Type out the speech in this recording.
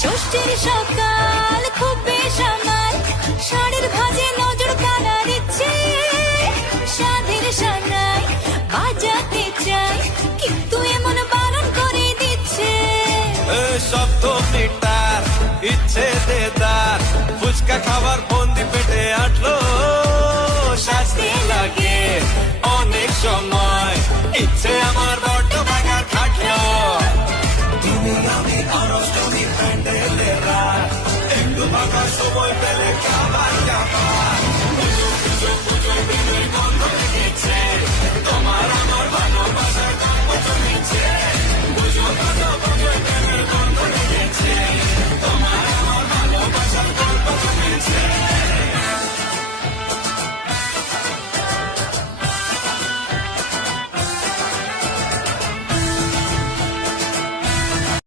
ষষ্ঠীর সকাল খুব বেসামাল, শাড়ির ভাজে নজর কানা দিচ্ছে, সাধের সানাই বাজাতে চাই কিন্তু এমন বারণ করে দিচ্ছে। শব্দ মিটার ইচ্ছে দেদার, ফুচকা খাবার বন্দি পেটে আটলো, সাজতে লাগে অনেক সময়, ইচ্ছে আমার বড্ড ভাগার খাটলো। তুমি আমি অনষ্টমী প্যান্ডেলেরা, একটু ভাঙা সময় পেলে